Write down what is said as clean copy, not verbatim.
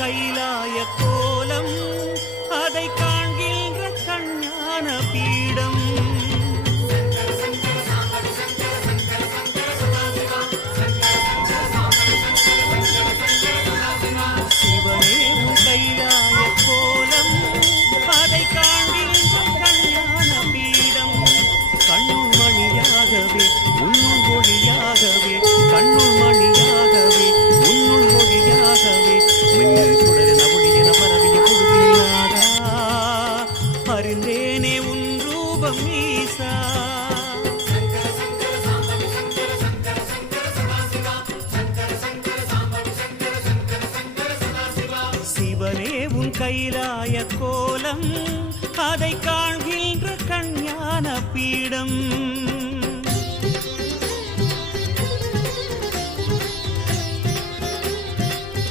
கைலாய கோலம் அதை காண்கின்ற கஞ்ஞான பீடம். சிவனே உன் கைலாய கோலம் அதை காண்கின்ற கஞ்ஞான பீடம். கண்ணுள் மணியாகவே உன்னுள் ஒளியாகவே, கண்ணுள் மணியாகவே உன்னுள் ஒளியாகவே, மின்னல் சுடரென ஒளியென பரவிய பொழுதில்லாதா, அறிந்தேனே உன் ரூபம் ஈசா. சிவனே உன் கைலாய கோலம் அதை காண்கின்ற கஞ்ஞான பீடம்.